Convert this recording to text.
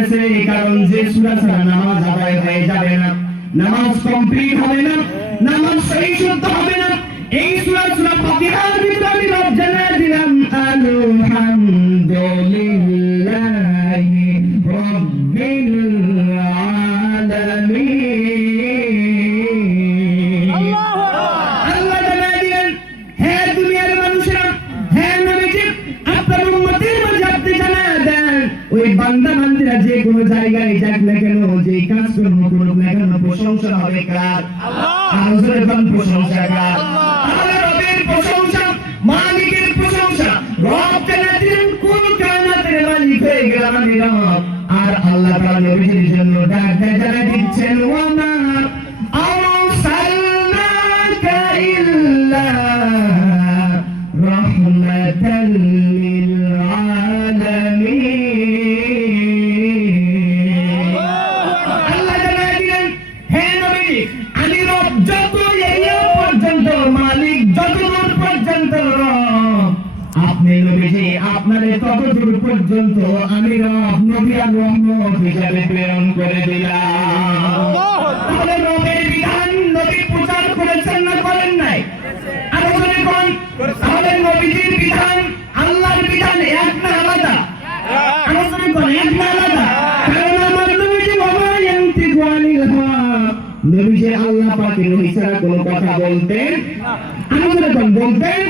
করেছে, কারণ যে সূরা ছাড়া নামাজ আদায় হয়ে যাবে না, নামাজ কমপ্লিট হবে না, নামাজ সহি শুদ্ধ হবে না। এই সূরা ফাতিহার ভিতরে আমি রব জানায় দিলাম আলহামদুলিল্লাহি রাব্বিল আলামিন। আল্লাহ জানায় দিলেন, হে দুনিয়ার মানুষেরা, হে নবীজি, আপনার উম্মতের মাঝে আপনি জানায় দেন, ওই বান্দা বান্দীরা যে কোনো জায়গায় যাক না কেন, যে কাজ কর্ম করুক না কেন, প্রশংসা হবে কার? আল্লাহ। আর প্রশংসা কার? আল্লাহ। রবের প্রশংসা, মালিকের প্রশংসা। রব জানাতেন কোন কায়নাতের মালিক হয়ে গেলাম আমি রব। আর আল্লাহ তাআলা নবীর জন্য ডাক জানা দিচ্ছেন, ওয়া মা আরসালনাকা ইল্লা রাহমাতাল লিল আলামিন। আল্লাহ জানায় দিলেন, হে নবী, আমি রব যত এরিয়া পর্যন্ত মালিক, যতদূর পর্যন্ত রব, আপনি নবীজি আপনারে ততদূর পর্যন্ত আমি রব নবী আর রহমত হিসাবে প্রেরণ করে দিলাম। তাহলে রবের বিধান নবী প্রচার করেছেন না করেন নাই? আর ওখানে কোন? তাহলে নবীজির বিধান আল্লাহর বিধান এক না আলাদা? আলোচনা কোন এক না আলাদা? কারণ আমার নবীজি বাবা ইয়ান্তিকু আনিল হক, নবীজি আল্লাহ পাকের ওহী ছাড়া কোনো কথা বলতেন না। আলোচনা কোন বলতেন?